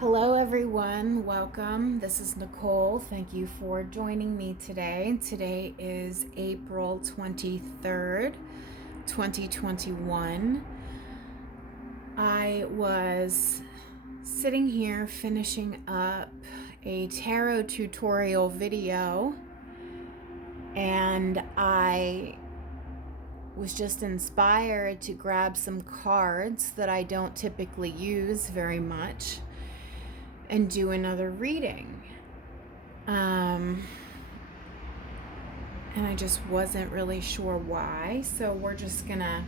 Hello, everyone. Welcome. This is Nicole. Thank you for joining me today. Today is April 23rd, 2021. I was sitting here finishing up a tarot tutorial video, and I was just inspired to grab some cards that I don't typically use very much and do another reading. And I just wasn't really sure why, so we're just gonna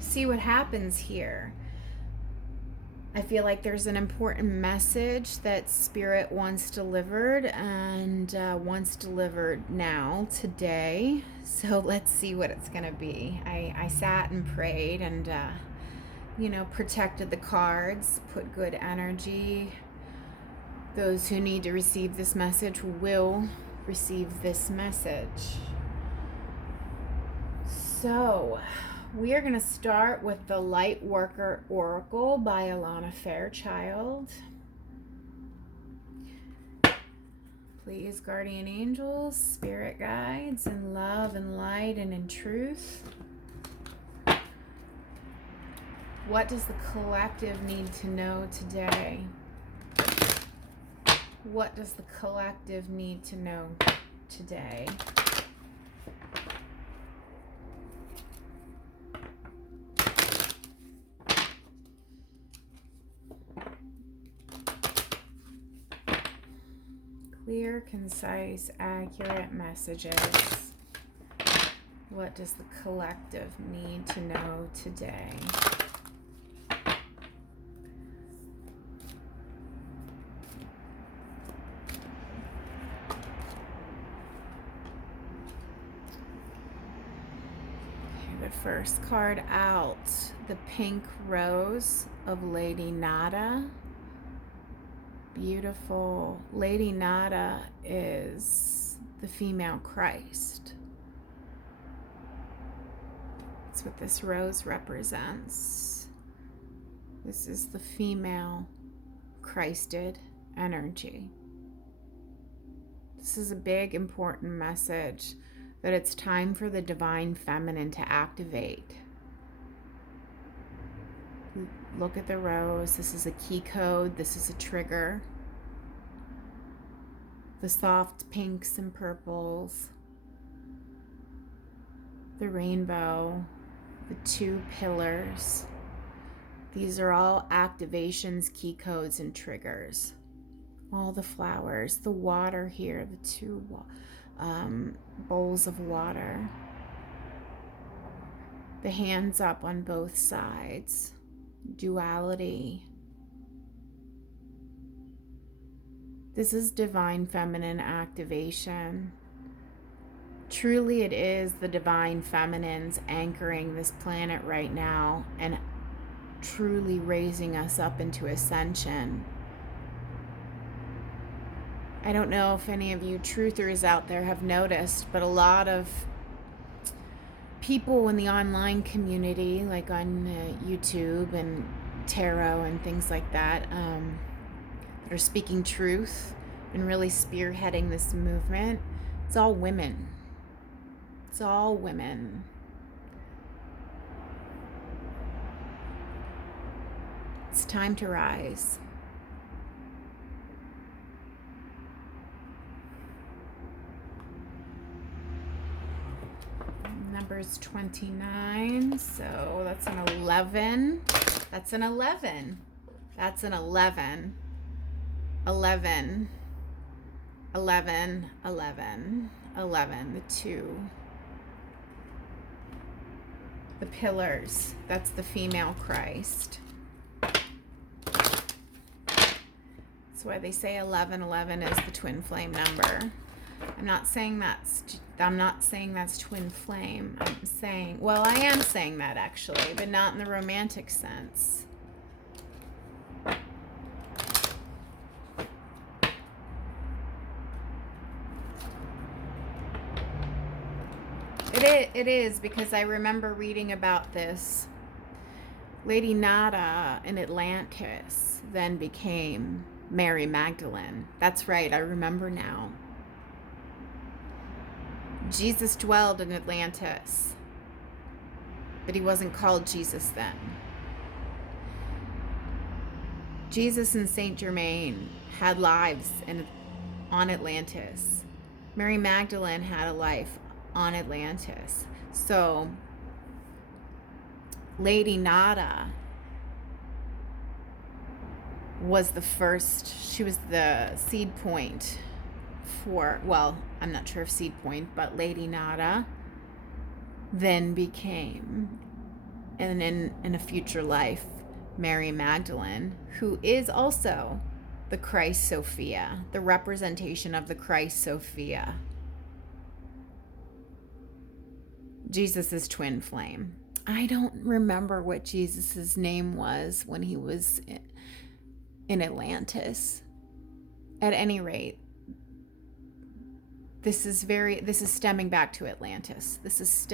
see what happens here. I feel like there's an important message that Spirit wants delivered and wants delivered now, today. So let's see what it's gonna be. I sat and prayed and, protected the cards, put good energy. Those who need to receive this message will receive this message. So, we are going to start with the Lightworker Oracle by Alana Fairchild. Please, guardian angels, spirit guides, in love and light and in truth. What does the collective need to know today? What does the collective need to know today? Clear, concise, accurate messages. What does the collective need to know today? First card out, the pink rose of Lady Nada. Beautiful. Lady Nada is the female Christ. That's what this rose represents. This is the female Christed energy. This is a big, important message that it's time for the divine feminine to activate. Look at the rose. This is a key code. This is a trigger. The soft pinks and purples. The rainbow. The two pillars. These are all activations, key codes, and triggers. All the flowers. The water here. The two bowls of water. The hands up on both sides. Duality. This is divine feminine activation. Truly it is the divine feminines anchoring this planet right now and truly raising us up into ascension. I don't know if any of you truthers out there have noticed, but a lot of people in the online community, like on YouTube and tarot and things like that, that are speaking truth and really spearheading this movement, it's all women. It's all women. It's time to rise. Number's 29, so that's an 11. That's an 11. That's an 11. 11. 11. 11. 11. The two. The pillars. That's the female Christ. That's why they say 1111 is the twin flame number. I'm not saying that's twin flame. I'm saying, well, I am saying that actually, but not in the romantic sense. It is because I remember reading about this Lady Nada in Atlantis then became Mary Magdalene. That's right, I remember now. Jesus dwelled in Atlantis, but he wasn't called Jesus then. Jesus and Saint Germain had lives on Atlantis. Mary Magdalene had a life on Atlantis. So Lady Nada was the first, she was the seed point for, well, I'm not sure if seed point, but Lady Nada then became, and in a future life, Mary Magdalene, who is also the Christ Sophia, the representation of the Christ Sophia, Jesus's twin flame. I don't remember what Jesus's name was when he was in Atlantis. At any rate, this is stemming back to Atlantis. This is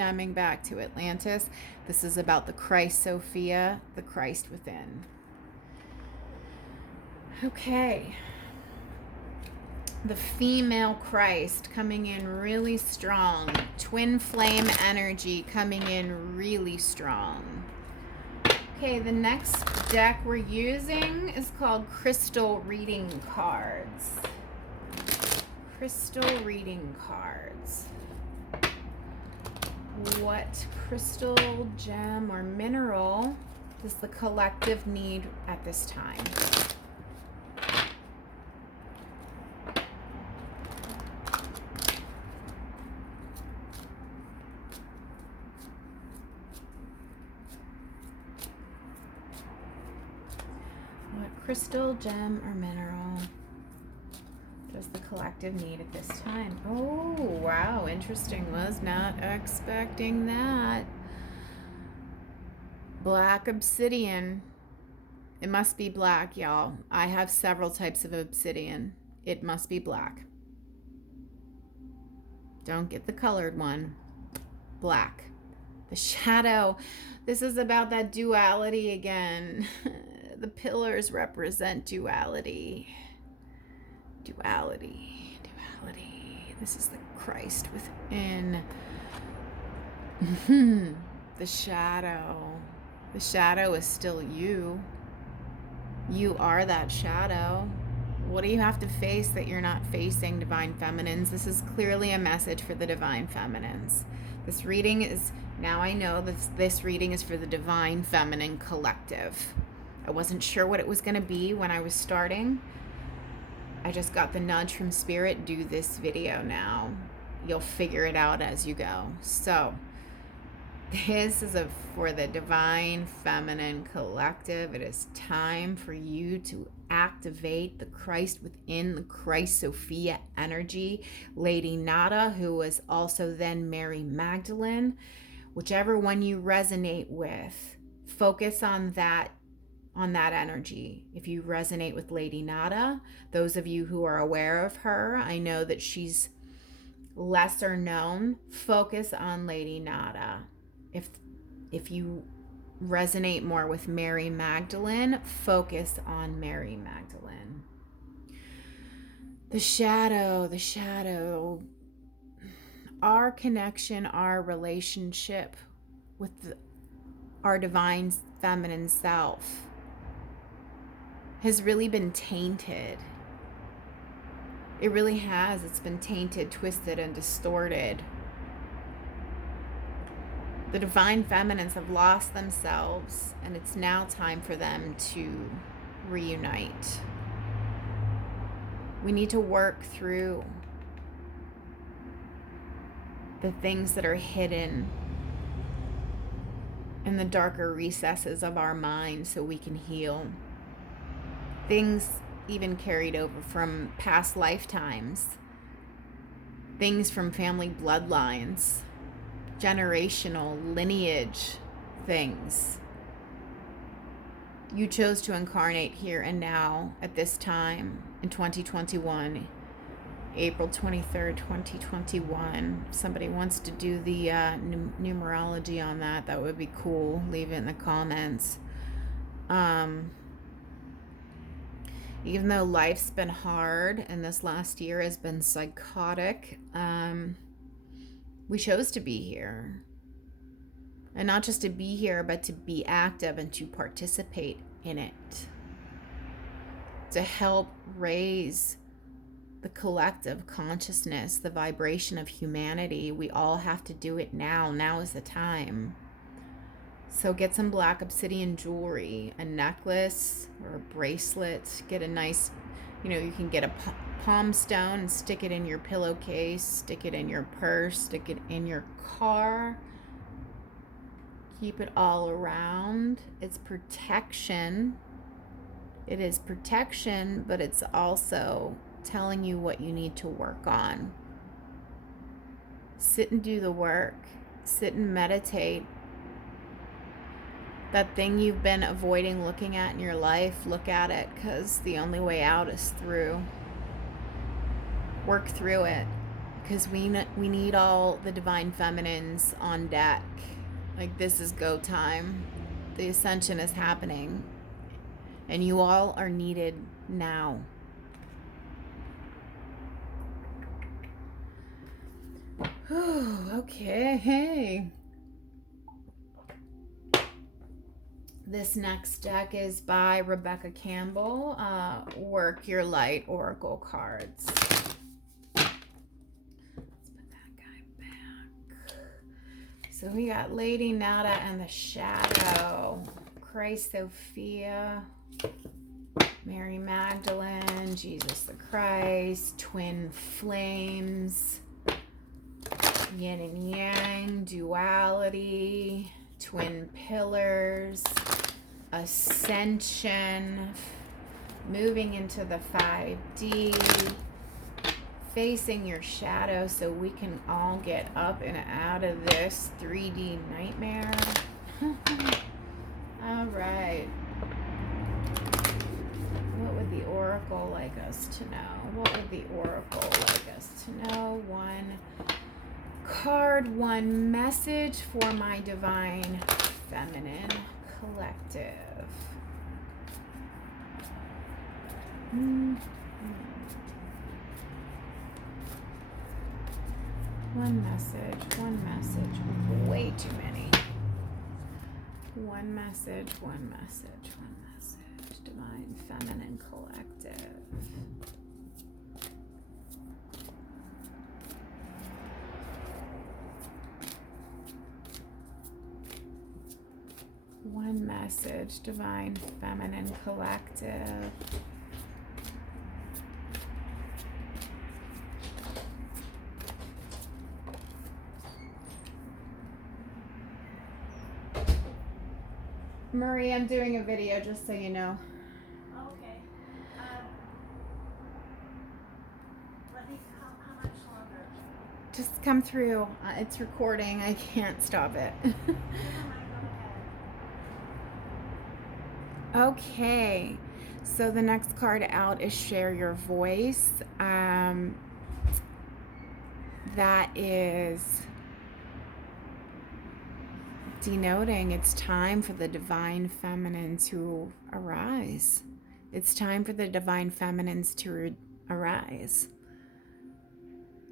about the Christ Sophia, the Christ within. Okay. The female Christ coming in really strong. Twin flame energy coming in really strong. Okay, the next deck we're using is called Crystal Reading Cards. Crystal Reading Cards. What crystal, gem, or mineral does the collective need at this time? Crystal, gem, or mineral does the collective need at this time? Oh, wow. Interesting. Was not expecting that. Black obsidian. It must be black, y'all. I have several types of obsidian. It must be black. Don't get the colored one. Black. The shadow. This is about that duality again. The pillars represent duality. Duality. This is the Christ within. The shadow. The shadow is still you. You are that shadow. What do you have to face that you're not facing, Divine Feminines? This is clearly a message for the Divine Feminines. This reading is, now I know this reading is for the Divine Feminine collective. I wasn't sure what it was going to be when I was starting. I just got the nudge from Spirit, do this video now. You'll figure it out as you go. So, this is for the Divine Feminine collective. It is time for you to activate the Christ within, the Christ Sophia energy. Lady Nada, who was also then Mary Magdalene. Whichever one you resonate with, focus on that energy. If you resonate with Lady Nada, those of you who are aware of her, I know that she's lesser known, focus on Lady Nada. If you resonate more with Mary Magdalene, focus on Mary Magdalene. The shadow, our connection, our relationship with our Divine Feminine self has really been tainted. It really has. It's been tainted, twisted, and distorted. The Divine Feminines have lost themselves, and it's now time for them to reunite. We need to work through the things that are hidden in the darker recesses of our mind so we can heal. Things even carried over from past lifetimes. Things from family bloodlines. Generational lineage things. You chose to incarnate here and now at this time in 2021, April 23rd, 2021. If somebody wants to do the numerology on that, that would be cool. Leave it in the comments. Um, even though life's been hard and this last year has been psychotic, we chose to be here. And not just to be here, but to be active and to participate in it. To help raise the collective consciousness, the vibration of humanity. We all have to do it now. Now is the time. So get some black obsidian jewelry, a necklace or a bracelet. Get a nice, you can get a palm stone and stick it in your pillowcase, stick it in your purse, stick it in your car. Keep it all around. It's protection. It is protection, but it's also telling you what you need to work on. Sit and do the work. Sit and meditate. That thing you've been avoiding looking at in your life, look at it, because the only way out is through. Work through it, because we need all the divine feminines on deck. Like, this is go time. The ascension is happening, and you all are needed now. Okay. This next deck is by Rebecca Campbell. Work Your Light Oracle cards. Let's put that guy back. So we got Lady Nada and the Shadow. Christ, Sophia. Mary Magdalene. Jesus the Christ. Twin flames. Yin and yang. Duality. Twin pillars. Ascension. Moving into the 5D. Facing your shadow so we can all get up and out of this 3D nightmare. All right. What would the Oracle like us to know? What would the Oracle like us to know? One card, one message for my divine feminine collective. One message, way too many. One message, divine feminine collective. One message, divine feminine collective. Marie, I'm doing a video, just so you know. Okay. How much longer? Just come through. It's recording. I can't stop it. Okay. So the next card out is Share Your Voice. That is denoting it's time for the divine feminine to arise. It's time for the divine feminines to arise.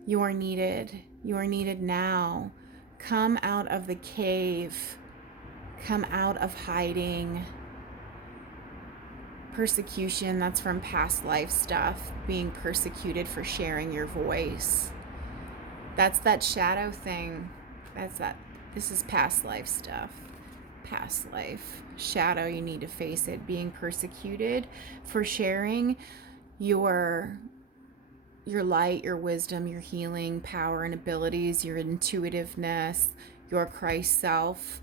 You are needed. You are needed now. Come out of the cave. Come out of hiding. Persecution, that's from past life stuff. Being persecuted for sharing your voice. That's that shadow thing. This is past life stuff. Past life. Shadow, you need to face it. Being persecuted for sharing your light, your wisdom, your healing power and abilities, your intuitiveness, your Christ self.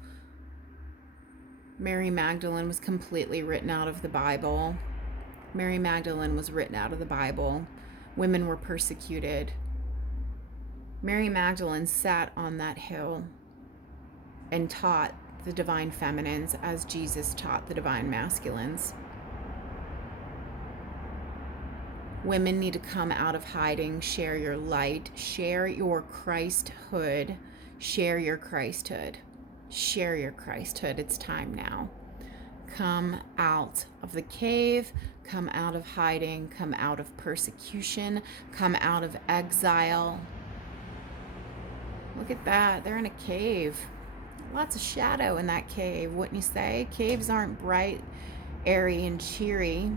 Mary Magdalene was completely written out of the Bible. Mary Magdalene was written out of the Bible. Women were persecuted. Mary Magdalene sat on that hill and taught the divine feminines as Jesus taught the divine masculines. Women need to come out of hiding, share your light, share your Christhood, share your Christhood, share your Christhood. It's time now. Come out of the cave, come out of hiding, come out of persecution, come out of exile. Look at that. They're in a cave. Lots of shadow in that cave, wouldn't you say? Caves aren't bright, airy, and cheery.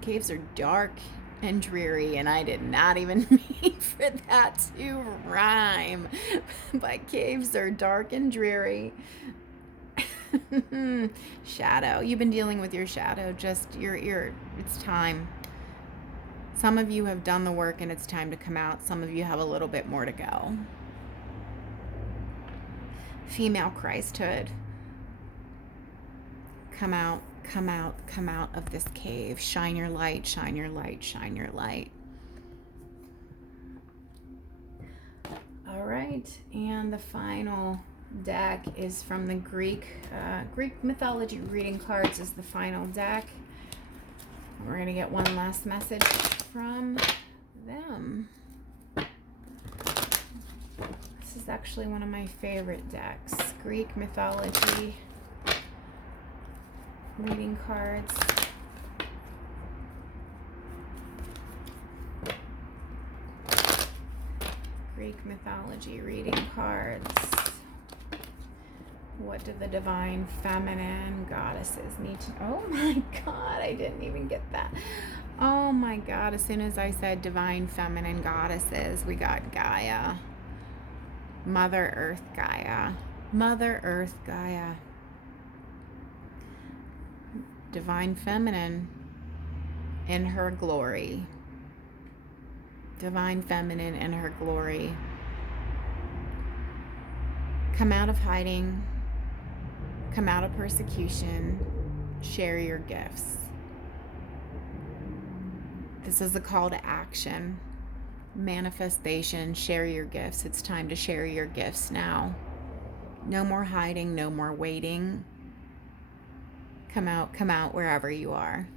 Caves are dark and dreary, and I did not even mean for that to rhyme. But caves are dark and dreary. Shadow. You've been dealing with your shadow. Just it's time. Some of you have done the work and it's time to come out. Some of you have a little bit more to go. Female Christhood. Come out, come out, come out of this cave. Shine your light, shine your light, shine your light. All right, and the final deck is from the Greek mythology reading cards is the final deck. We're going to get one last message from them. This is actually one of my favorite decks. Greek mythology reading cards. Greek mythology reading cards. What do the divine feminine goddesses need to... Oh my God, I didn't even get that. Oh my God, as soon as I said divine feminine goddesses, we got Gaia. Mother Earth Gaia. Mother Earth Gaia. Divine feminine in her glory. Divine feminine in her glory. Come out of hiding. Come out of persecution. Share your gifts. This is a call to action. Manifestation. Share your gifts. It's time to share your gifts now. No more hiding. No more waiting. Come out wherever you are.